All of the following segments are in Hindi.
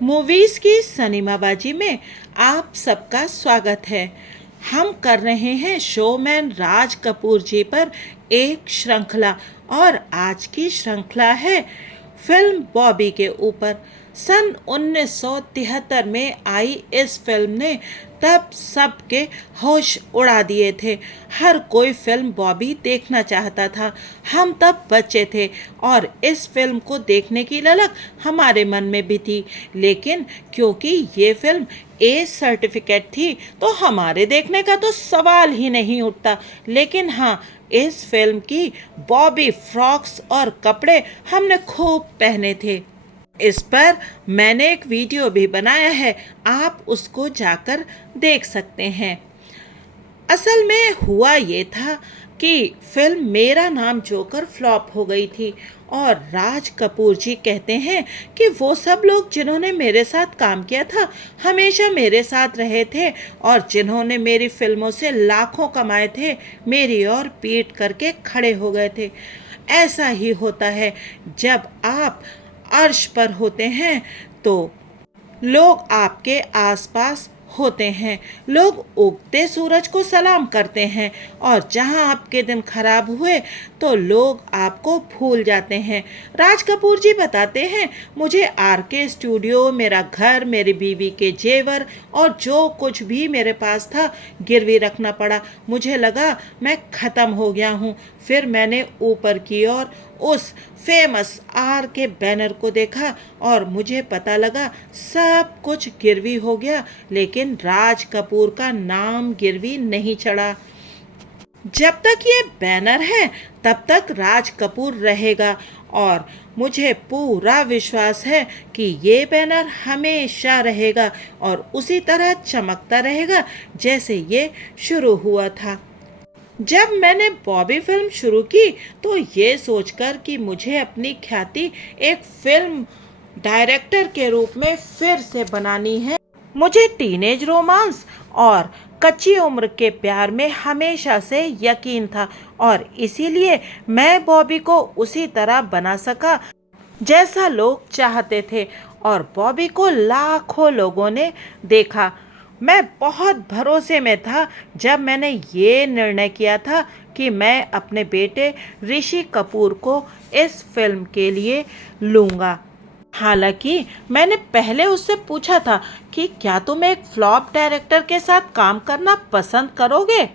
मूवीज़ की सिनेमाबाजी में आप सबका स्वागत है। हम कर रहे हैं शोमैन राज कपूर जी पर एक श्रृंखला और आज की श्रृंखला है फिल्म बॉबी के ऊपर। सन 1973 में आई इस फिल्म ने तब सबके होश उड़ा दिए थे। हर कोई फिल्म बॉबी देखना चाहता था। हम तब बच्चे थे और इस फिल्म को देखने की ललक हमारे मन में भी थी, लेकिन क्योंकि ये फिल्म ए सर्टिफिकेट थी तो हमारे देखने का तो सवाल ही नहीं उठता। लेकिन हाँ, इस फिल्म की बॉबी फ्रॉक्स और कपड़े हमने खूब पहने थे। इस पर मैंने एक वीडियो भी बनाया है, आप उसको जाकर देख सकते हैं। असल में हुआ ये था कि फिल्म मेरा नाम जोकर फ्लॉप हो गई थी और राज कपूर जी कहते हैं कि वो सब लोग जिन्होंने मेरे साथ काम किया था हमेशा मेरे साथ रहे थे और जिन्होंने मेरी फिल्मों से लाखों कमाए थे मेरी और पीट करके खड़े हो गए थे। ऐसा ही होता है जब आप अर्श पर होते हैं तो लोग आपके आसपास होते हैं। लोग उगते सूरज को सलाम करते हैं और जहां आपके दिन खराब हुए तो लोग आपको भूल जाते हैं। राज कपूर जी बताते हैं, मुझे आर के स्टूडियो, मेरा घर, मेरी बीवी के जेवर और जो कुछ भी मेरे पास था गिरवी रखना पड़ा। मुझे लगा मैं ख़त्म हो गया हूँ। फिर मैंने ऊपर की ओर उस फेमस आर के बैनर को देखा और मुझे पता लगा सब कुछ गिरवी हो गया, लेकिन राज कपूर का नाम गिरवी नहीं चढ़ा। जब तक ये बैनर है तब तक राज कपूर रहेगा और मुझे पूरा विश्वास है कि ये बैनर हमेशा रहेगा और उसी तरह चमकता रहेगा जैसे ये शुरू हुआ था। जब मैंने बॉबी फिल्म शुरू की तो ये सोचकर कि मुझे अपनी ख्याति एक फिल्म डायरेक्टर के रूप में फिर से बनानी है, मुझे टीनेज रोमांस और कच्ची उम्र के प्यार में हमेशा से यकीन था और इसीलिए मैं बॉबी को उसी तरह बना सका जैसा लोग चाहते थे और बॉबी को लाखों लोगों ने देखा। मैं बहुत भरोसे में था जब मैंने ये निर्णय किया था कि मैं अपने बेटे ऋषि कपूर को इस फिल्म के लिए लूँगा। हालांकि मैंने पहले उससे पूछा था कि क्या तुम एक फ्लॉप डायरेक्टर के साथ काम करना पसंद करोगे।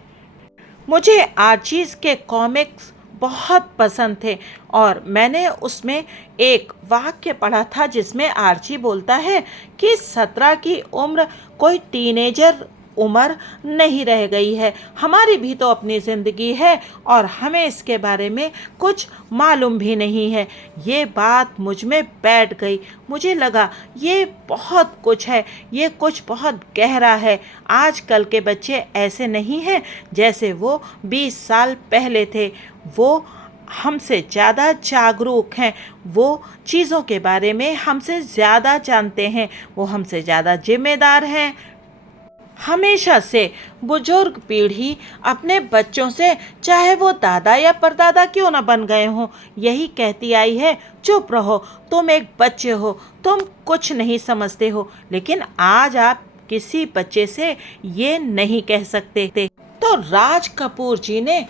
मुझे आर्चीज़ के कॉमिक्स बहुत पसंद थे और मैंने उसमें एक वाक्य पढ़ा था जिसमें आर्ची बोलता है कि 17 की उम्र कोई टीनेजर उम्र नहीं रह गई है। हमारी भी तो अपनी ज़िंदगी है और हमें इसके बारे में कुछ मालूम भी नहीं है। ये बात मुझ में बैठ गई। मुझे लगा ये बहुत कुछ है, ये कुछ बहुत गहरा है। आजकल के बच्चे ऐसे नहीं हैं जैसे वो 20 साल पहले थे। वो हमसे ज़्यादा जागरूक हैं, वो चीज़ों के बारे में हमसे ज़्यादा जानते हैं, वो हमसे ज़्यादा जिम्मेदार हैं। हमेशा से बुजुर्ग पीढ़ी अपने बच्चों से, चाहे वो दादा या परदादा क्यों न बन गए हों, यही कहती आई है, चुप रहो, तुम एक बच्चे हो, तुम कुछ नहीं समझते हो। लेकिन आज आप किसी बच्चे से ये नहीं कह सकते थे। तो राज कपूर जी ने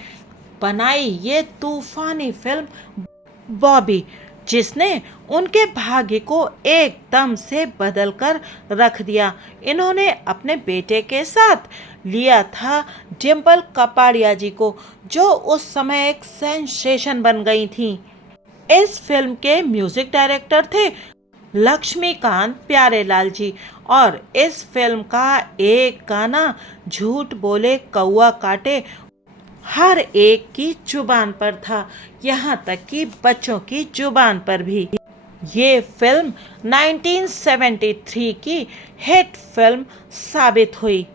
बनाई ये तूफानी फिल्म बॉबी, जिसने उनके भाग्य को एकदम से बदल कर रख दिया। इन्होंने अपने बेटे के साथ लिया था डिम्पल कपाड़िया जी को, जो उस समय एक सेंसेशन बन गई थी। इस फिल्म के म्यूजिक डायरेक्टर थे लक्ष्मीकांत प्यारेलाल जी और इस फिल्म का एक गाना झूठ बोले कौआ काटे हर एक की जुबान पर था, यहाँ तक कि बच्चों की जुबान पर भी। ये फिल्म 1973 की हिट फिल्म साबित हुई।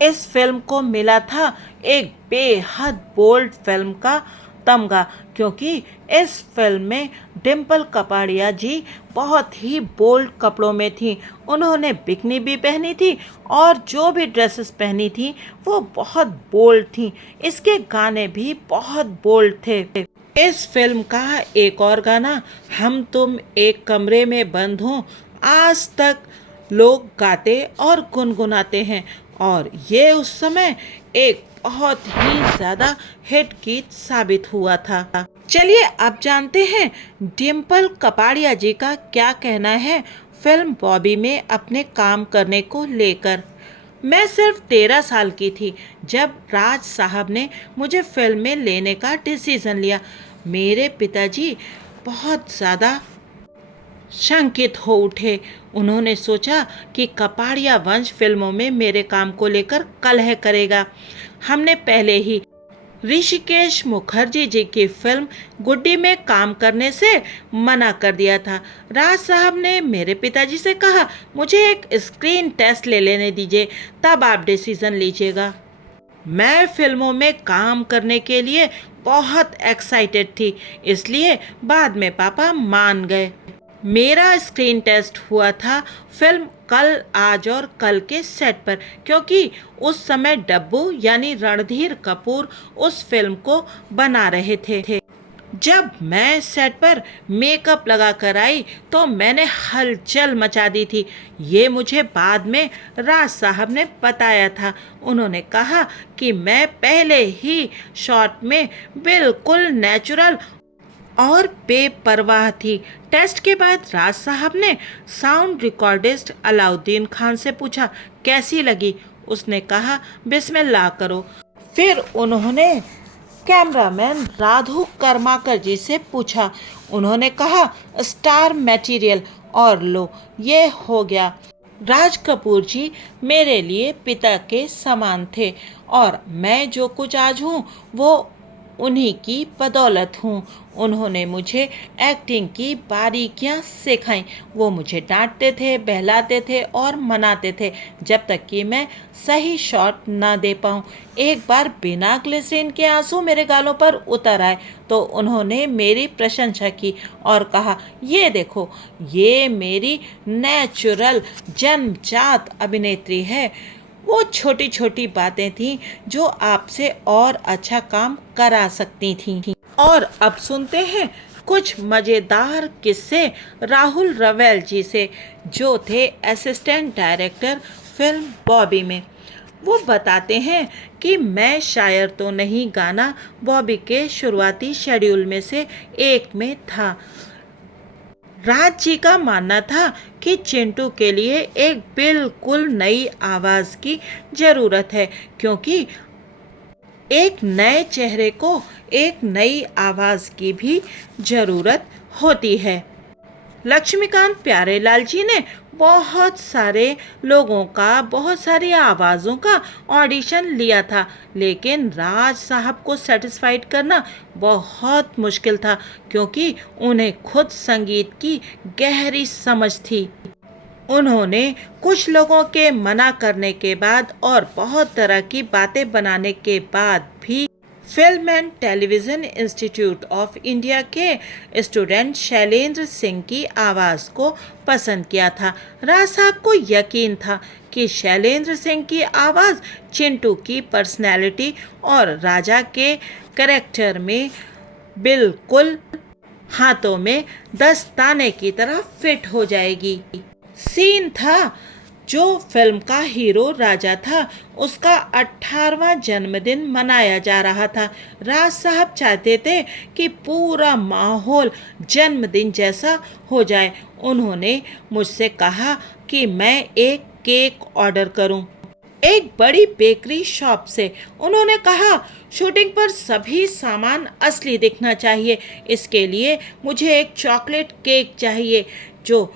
इस फिल्म को मिला था एक बेहद बोल्ड फिल्म का तमगा, क्योंकि इस फिल्म में डिम्पल कपाड़िया जी बहुत ही बोल्ड कपड़ों में थी। उन्होंने बिकनी भी पहनी थी और जो भी ड्रेसेस पहनी थी वो बहुत बोल्ड थी। इसके गाने भी बहुत बोल्ड थे। इस फिल्म का एक और गाना, हम तुम एक कमरे में बंद हों, आज तक लोग गाते और गुनगुनाते हैं और ये उस समय एक बहुत ही ज़्यादा हिट गीत साबित हुआ था। चलिए अब जानते हैं डिम्पल कपाड़िया जी का क्या कहना है फिल्म बॉबी में अपने काम करने को लेकर। मैं सिर्फ 13 साल की थी जब राज साहब ने मुझे फिल्म में लेने का डिसीजन लिया। मेरे पिताजी बहुत ज़्यादा शंकित हो उठे। उन्होंने सोचा कि कपाड़िया वंश फिल्मों में मेरे काम को लेकर कलह करेगा। हमने पहले ही ऋषिकेश मुखर्जी जी की फिल्म गुड्डी में काम करने से मना कर दिया था। राज साहब ने मेरे पिताजी से कहा, मुझे एक स्क्रीन टेस्ट ले लेने दीजिए, तब आप डिसीजन लीजिएगा। मैं फिल्मों में काम करने के लिए बहुत एक्साइटेड थी, इसलिए बाद में पापा मान गए। मेरा स्क्रीन टेस्ट हुआ था फिल्म कल आज और कल के सेट पर, क्योंकि उस समय डब्बू यानी रणधीर कपूर उस फिल्म को बना रहे थे। जब मैं सेट पर मेकअप लगा कर आई तो मैंने हलचल मचा दी थी। ये मुझे बाद में राज साहब ने बताया था। उन्होंने कहा कि मैं पहले ही शॉट में बिल्कुल नेचुरल और बेपरवाह थी। टेस्ट के बाद राज साहब ने साउंड रिकॉर्डिस्ट अलाउद्दीन खान से पूछा, कैसी लगी? उसने कहा, बिस्मिल्लाह करो। फिर उन्होंने कैमरामैन राधु कर्माकर जी से पूछा। उन्होंने कहा, स्टार मटेरियल, और लो ये हो गया। राज कपूर जी मेरे लिए पिता के समान थे और मैं जो कुछ आज हूँ वो उन्हीं की बदौलत हूँ। उन्होंने मुझे एक्टिंग की बारीकियाँ सिखाईं। वो मुझे डांटते थे, बहलाते थे और मनाते थे जब तक कि मैं सही शॉट ना दे पाऊँ। एक बार बिना ग्लिसरीन के आंसू मेरे गालों पर उतर आए तो उन्होंने मेरी प्रशंसा की और कहा, ये देखो, ये मेरी नेचुरल जन्मजात अभिनेत्री है। वो छोटी छोटी बातें थीं जो आपसे और अच्छा काम करा सकती थीं। और अब सुनते हैं कुछ मज़ेदार किस्से राहुल रवेल जी से, जो थे असिस्टेंट डायरेक्टर फिल्म बॉबी में। वो बताते हैं कि मैं शायर तो नहीं, गाना बॉबी के शुरुआती शेड्यूल में से एक में था। राज जी का मानना था कि चिंटू के लिए एक बिल्कुल नई आवाज़ की ज़रूरत है, क्योंकि एक नए चेहरे को एक नई आवाज़ की भी ज़रूरत होती है। लक्ष्मीकांत प्यारेलाल जी ने बहुत सारे लोगों का, बहुत सारी आवाज़ों का ऑडिशन लिया था, लेकिन राज साहब को सेटिस्फाइड करना बहुत मुश्किल था, क्योंकि उन्हें खुद संगीत की गहरी समझ थी। उन्होंने कुछ लोगों के मना करने के बाद और बहुत तरह की बातें बनाने के बाद भी film and television institute of India के स्टूडेंट शैलेंद्र सिंह की आवाज़ को पसंद किया था। राज साहब को यकीन था कि शैलेंद्र सिंह की आवाज़ चिंटू की पर्सनैलिटी और राजा के कैरेक्टर में बिल्कुल हाथों में दस्ताने की तरह फिट हो जाएगी। सीन था, जो फिल्म का हीरो राजा था उसका 18वां जन्मदिन मनाया जा रहा था। राज साहब चाहते थे कि पूरा माहौल जन्मदिन जैसा हो जाए। उन्होंने मुझसे कहा कि मैं एक केक ऑर्डर करूं एक बड़ी बेकरी शॉप से। उन्होंने कहा, शूटिंग पर सभी सामान असली दिखना चाहिए, इसके लिए मुझे एक चॉकलेट केक चाहिए जो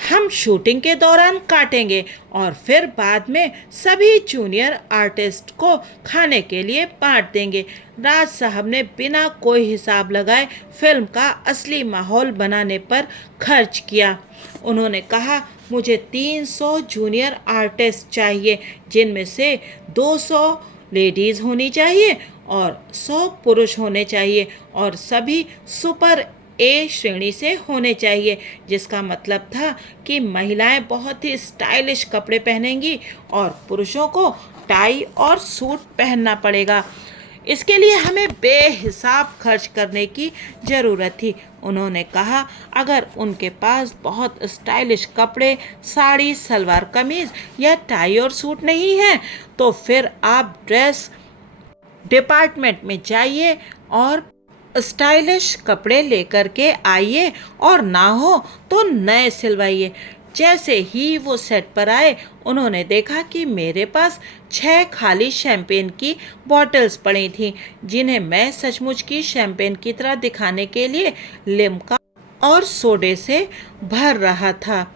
हम शूटिंग के दौरान काटेंगे और फिर बाद में सभी जूनियर आर्टिस्ट को खाने के लिए बांट देंगे। राज साहब ने बिना कोई हिसाब लगाए फिल्म का असली माहौल बनाने पर खर्च किया। उन्होंने कहा, मुझे 300 जूनियर आर्टिस्ट चाहिए, जिनमें से 200 लेडीज़ होनी चाहिए और 100 पुरुष होने चाहिए, और सभी सुपर ए श्रेणी से होने चाहिए, जिसका मतलब था कि महिलाएं बहुत ही स्टाइलिश कपड़े पहनेंगी और पुरुषों को टाई और सूट पहनना पड़ेगा। इसके लिए हमें बेहिसाब खर्च करने की ज़रूरत थी। उन्होंने कहा, अगर उनके पास बहुत स्टाइलिश कपड़े, साड़ी, सलवार कमीज या टाई और सूट नहीं है तो फिर आप ड्रेस डिपार्टमेंट में जाइए और स्टाइलिश कपड़े लेकर के आइए, और ना हो तो नए सिलवाइए। जैसे ही वो सेट पर आए, उन्होंने देखा कि मेरे पास 6 खाली शैंपेन की बॉटल्स पड़ी थीं, जिन्हें मैं सचमुच की शैंपेन की तरह दिखाने के लिए लिम्का और सोडे से भर रहा था।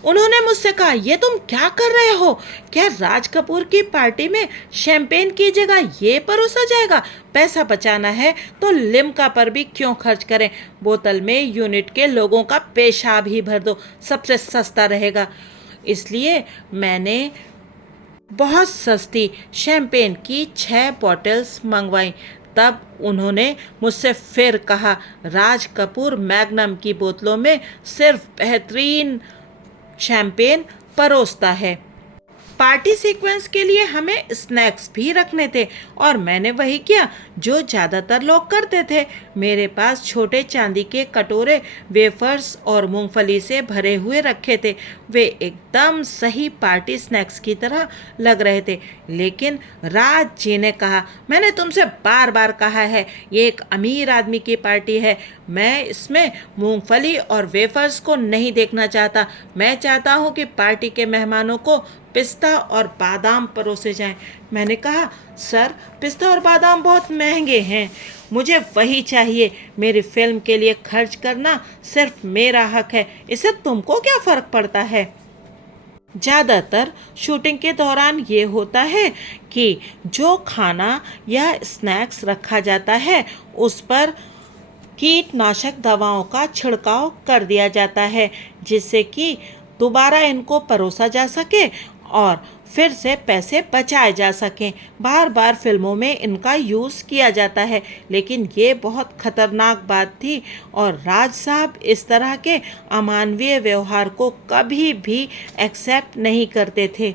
उन्होंने मुझसे कहा, ये तुम क्या कर रहे हो? क्या राज कपूर की पार्टी में शैंपेन की जगह ये परोसा जाएगा? पैसा बचाना है तो लिम्का पर भी क्यों खर्च करें? बोतल में यूनिट के लोगों का पेशाब ही भर दो, सबसे सस्ता रहेगा। इसलिए मैंने बहुत सस्ती शैंपेन की 6 बॉटल्स मंगवाई। तब उन्होंने मुझसे फिर कहा, राज कपूर मैग्नम की बोतलों में सिर्फ बेहतरीन शैंपेन परोसता है। पार्टी सीक्वेंस के लिए हमें स्नैक्स भी रखने थे, और मैंने वही किया जो ज़्यादातर लोग करते थे। मेरे पास छोटे चांदी के कटोरे वेफर्स और मूंगफली से भरे हुए रखे थे। वे एकदम सही पार्टी स्नैक्स की तरह लग रहे थे। लेकिन राज जी ने कहा, मैंने तुमसे बार बार कहा है, ये एक अमीर आदमी की पार्टी है। मैं इसमें मूंगफली और वेफर्स को नहीं देखना चाहता। मैं चाहता हूँ कि पार्टी के मेहमानों को पिस्ता और बादाम परोसे जाएं। मैंने कहा, सर, पिस्ता और बादाम बहुत महंगे हैं। मुझे वही चाहिए। मेरी फिल्म के लिए खर्च करना सिर्फ मेरा हक है। इससे तुमको क्या फ़र्क पड़ता है? ज़्यादातर शूटिंग के दौरान ये होता है कि जो खाना या स्नैक्स रखा जाता है उस पर कीटनाशक दवाओं का छिड़काव कर दिया जाता है, जिससे कि दोबारा इनको परोसा जा सके और फिर से पैसे बचाए जा सकें। बार बार फिल्मों में इनका यूज़ किया जाता है, लेकिन ये बहुत खतरनाक बात थी, और राज साहब इस तरह के अमानवीय व्यवहार को कभी भी एक्सेप्ट नहीं करते थे।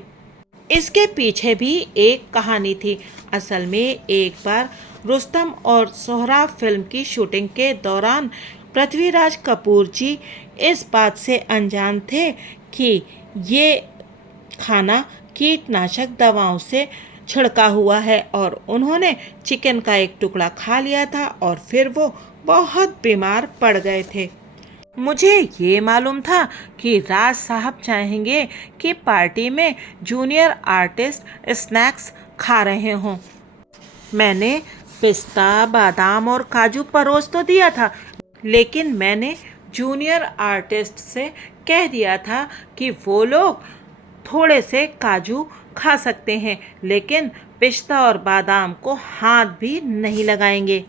इसके पीछे भी एक कहानी थी। असल में एक बार रुस्तम और सोहराब फिल्म की शूटिंग के दौरान पृथ्वीराज कपूर जी इस बात से अनजान थे कि ये खाना कीटनाशक दवाओं से छिड़का हुआ है, और उन्होंने चिकन का एक टुकड़ा खा लिया था और फिर वो बहुत बीमार पड़ गए थे। मुझे ये मालूम था कि राज साहब चाहेंगे कि पार्टी में जूनियर आर्टिस्ट स्नैक्स खा रहे हों। मैंने पिस्ता, बादाम और काजू परोस तो दिया था, लेकिन मैंने जूनियर आर्टिस्ट से कह दिया था कि वो लोग थोड़े से काजू खा सकते हैं, लेकिन पिस्ता और बादाम को हाथ भी नहीं लगाएंगे।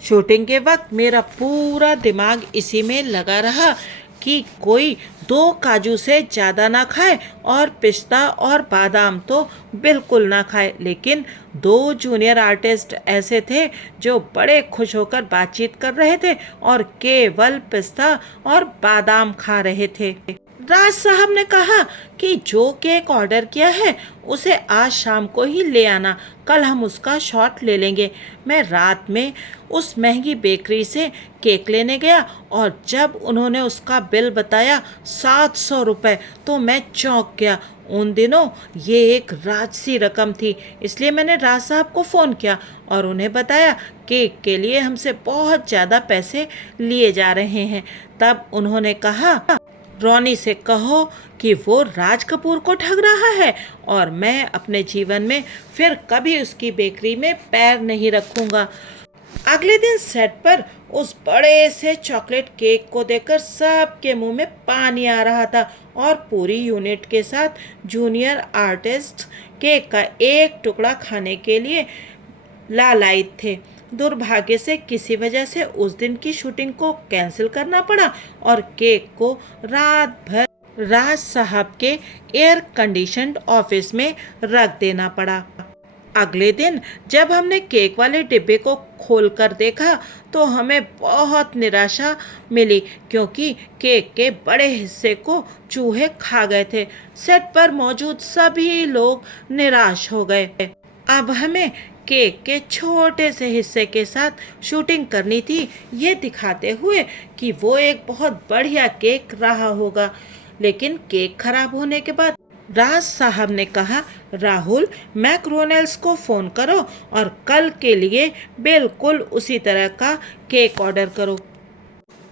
शूटिंग के वक्त मेरा पूरा दिमाग इसी में लगा रहा कि कोई 2 काजू से ज़्यादा ना खाए, और पिस्ता और बादाम तो बिल्कुल ना खाए। लेकिन 2 जूनियर आर्टिस्ट ऐसे थे जो बड़े खुश होकर बातचीत कर रहे थे और केवल पिस्ता और बादाम खा रहे थे। राज साहब ने कहा कि जो केक ऑर्डर किया है उसे आज शाम को ही ले आना, कल हम उसका शॉट ले लेंगे। मैं रात में उस महंगी बेकरी से केक लेने गया, और जब उन्होंने उसका बिल बताया 700 रुपये, तो मैं चौंक गया। उन दिनों ये एक राजसी रकम थी, इसलिए मैंने राज साहब को फ़ोन किया और उन्हें बताया केक के लिए हमसे बहुत ज़्यादा पैसे लिए जा रहे हैं। तब उन्होंने कहा, रोनी से कहो कि वो राज कपूर को ठग रहा है, और मैं अपने जीवन में फिर कभी उसकी बेकरी में पैर नहीं रखूँगा। अगले दिन सेट पर उस बड़े से चॉकलेट केक को देखकर सबके मुंह में पानी आ रहा था, और पूरी यूनिट के साथ जूनियर आर्टिस्ट केक का एक टुकड़ा खाने के लिए लालायित थे। दुर्भाग्य से किसी वजह से उस दिन की शूटिंग को कैंसिल करना पड़ा, और केक को रात भर राज साहब के एयर कंडीशन्ड ऑफिस में रख देना पड़ा। अगले दिन जब हमने केक वाले डिब्बे को खोलकर देखा तो हमें बहुत निराशा मिली, क्योंकि केक के बड़े हिस्से को चूहे खा गए थे। सेट पर मौजूद सभी लोग निराश हो गए। अब हमें केक के छोटे से हिस्से के साथ शूटिंग करनी थी, ये दिखाते हुए कि वो एक बहुत बढ़िया केक रहा होगा। लेकिन केक खराब होने के बाद राज साहब ने कहा, राहुल, मैकडॉनल्ड्स को फ़ोन करो और कल के लिए बिल्कुल उसी तरह का केक ऑर्डर करो।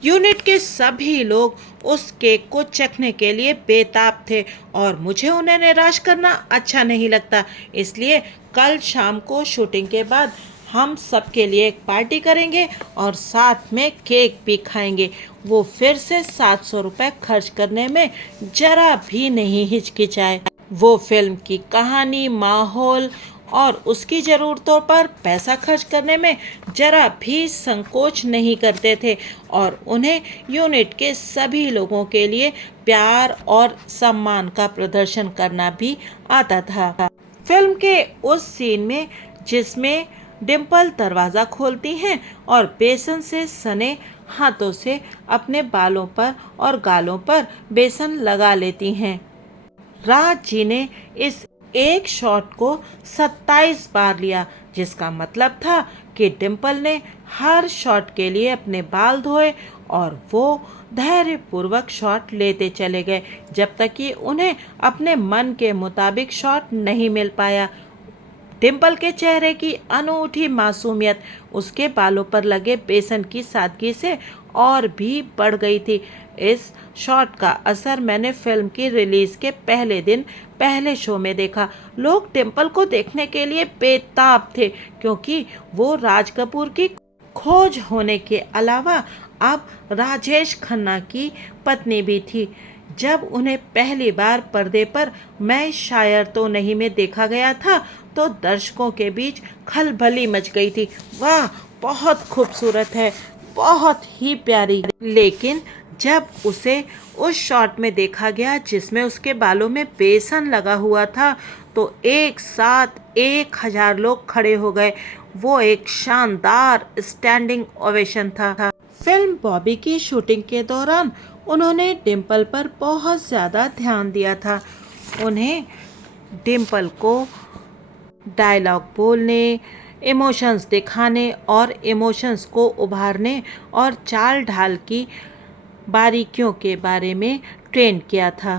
यूनिट के सभी लोग उस केक को चखने के लिए बेताब थे और मुझे उन्हें निराश करना अच्छा नहीं लगता, इसलिए कल शाम को शूटिंग के बाद हम सबके लिए एक पार्टी करेंगे और साथ में केक भी खाएंगे। वो फिर से 700 रुपये खर्च करने में जरा भी नहीं हिचकिचाए। वो फिल्म की कहानी, माहौल और उसकी ज़रूरतों पर पैसा खर्च करने में जरा भी संकोच नहीं करते थे और उन्हें यूनिट के सभी लोगों के लिए प्यार और सम्मान का प्रदर्शन करना भी आता था। फिल्म के उस सीन में जिसमें डिम्पल दरवाज़ा खोलती हैं और बेसन से सने हाथों से अपने बालों पर और गालों पर बेसन लगा लेती हैं, राज जी ने इस एक शॉट को 27 बार लिया, जिसका मतलब था कि डिम्पल ने हर शॉट के लिए अपने बाल धोए और वो धैर्यपूर्वक शॉट लेते चले गए जब तक कि उन्हें अपने मन के मुताबिक शॉट नहीं मिल पाया। डिम्पल के चेहरे की अनूठी मासूमियत उसके बालों पर लगे बेसन की सादगी से और भी बढ़ गई थी। इस शॉट का असर मैंने फिल्म की रिलीज़ के पहले दिन पहले शो में देखा। लोग डिम्पल को देखने के लिए बेताब थे क्योंकि वो राज कपूर की खोज होने के अलावा अब राजेश खन्ना की पत्नी भी थी। जब उन्हें पहली बार पर्दे पर मैं शायर तो नहीं में देखा गया था तो दर्शकों के बीच खलबली मच गई थी। वाह, बहुत खूबसूरत है, बहुत ही प्यारी। लेकिन जब उसे उस शॉट में देखा गया जिसमें उसके बालों में बेसन लगा हुआ था तो एक साथ 1000 लोग खड़े हो गए। वो एक शानदार स्टैंडिंग ओवेशन था। फिल्म बॉबी की शूटिंग के दौरान उन्होंने डिम्पल पर बहुत ज़्यादा ध्यान दिया था। उन्हें डिम्पल को डायलॉग बोलने, इमोशंस दिखाने और इमोशंस को उभारने और चाल ढाल की बारीकियों के बारे में ट्रेन किया था।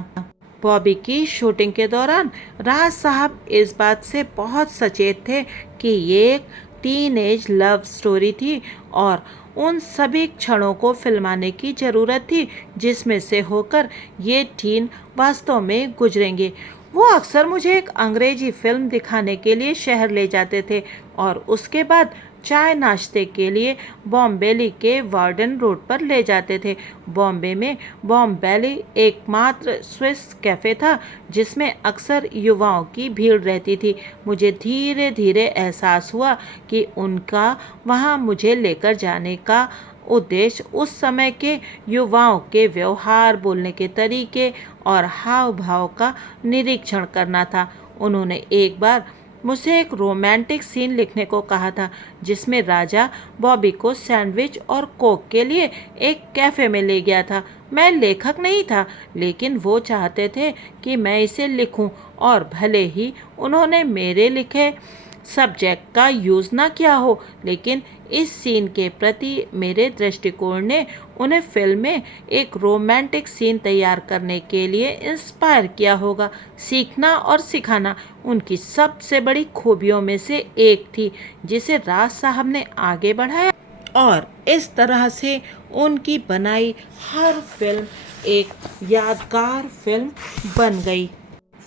बॉबी की शूटिंग के दौरान राज साहब इस बात से बहुत सचेत थे कि ये एक टीनेज लव स्टोरी थी और उन सभी क्षणों को फिल्माने की ज़रूरत थी जिसमें से होकर ये टीन वास्तव में गुजरेंगे। वो अक्सर मुझे एक अंग्रेजी फिल्म दिखाने के लिए शहर ले जाते थे और उसके बाद चाय नाश्ते के लिए बॉम्बेली के वार्डन रोड पर ले जाते थे। बॉम्बे में बॉम्बेली एकमात्र स्विस कैफ़े था जिसमें अक्सर युवाओं की भीड़ रहती थी। मुझे धीरे धीरे एहसास हुआ कि उनका वहाँ मुझे लेकर जाने का उद्देश्य उस समय के युवाओं के व्यवहार, बोलने के तरीके और हाव भाव का निरीक्षण करना था। उन्होंने एक बार मुझसे एक रोमांटिक सीन लिखने को कहा था जिसमें राजा बॉबी को सैंडविच और कोक के लिए एक कैफ़े में ले गया था। मैं लेखक नहीं था, लेकिन वो चाहते थे कि मैं इसे लिखूं और भले ही उन्होंने मेरे लिखे सब्जेक्ट का यूज़ ना किया हो, लेकिन इस सीन के प्रति मेरे दृष्टिकोण ने उन्हें फिल्म में एक रोमांटिक सीन तैयार करने के लिए इंस्पायर किया होगा। सीखना और सिखाना उनकी सबसे बड़ी खूबियों में से एक थी जिसे राज साहब ने आगे बढ़ाया और इस तरह से उनकी बनाई हर फिल्म एक यादगार फिल्म बन गई।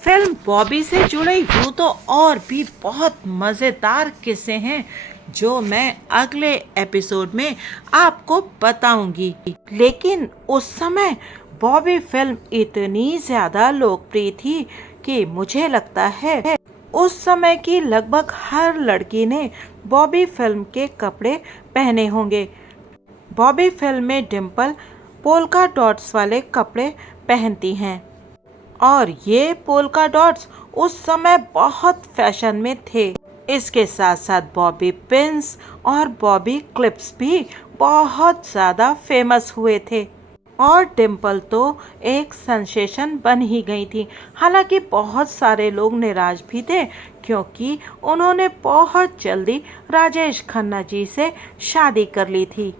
फिल्म बॉबी से जुड़े यूँ तो और भी बहुत मज़ेदार किस्से हैं जो मैं अगले एपिसोड में आपको बताऊंगी। लेकिन उस समय बॉबी फिल्म इतनी ज़्यादा लोकप्रिय थी कि मुझे लगता है उस समय की लगभग हर लड़की ने बॉबी फिल्म के कपड़े पहने होंगे। बॉबी फिल्म में डिम्पल पोल्का डॉट्स वाले कपड़े पहनती हैं और ये पोल्का डॉट्स उस समय बहुत फैशन में थे। इसके साथ साथ बॉबी पिन्स और बॉबी क्लिप्स भी बहुत ज़्यादा फेमस हुए थे और डिम्पल तो एक सेंसेशन बन ही गई थी। हालांकि बहुत सारे लोग निराश भी थे क्योंकि उन्होंने बहुत जल्दी राजेश खन्ना जी से शादी कर ली थी।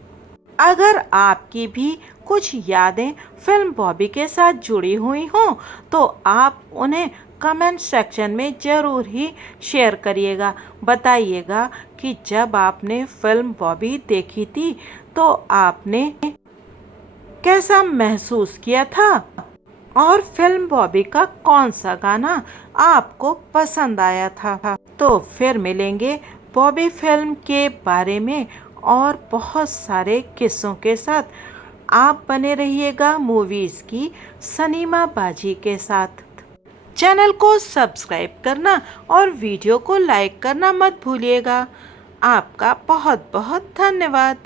अगर आपकी भी कुछ यादें फिल्म बॉबी के साथ जुड़ी हुई हों तो आप उन्हें कमेंट सेक्शन में ज़रूर ही शेयर करिएगा। बताइएगा कि जब आपने फिल्म बॉबी देखी थी तो आपने कैसा महसूस किया था और फिल्म बॉबी का कौन सा गाना आपको पसंद आया था। तो फिर मिलेंगे बॉबी फिल्म के बारे में और बहुत सारे किस्सों के साथ। आप बने रहिएगा मूवीज़ की सनीमा बाजी के साथ। चैनल को सब्सक्राइब करना और वीडियो को लाइक करना मत भूलिएगा। आपका बहुत बहुत धन्यवाद।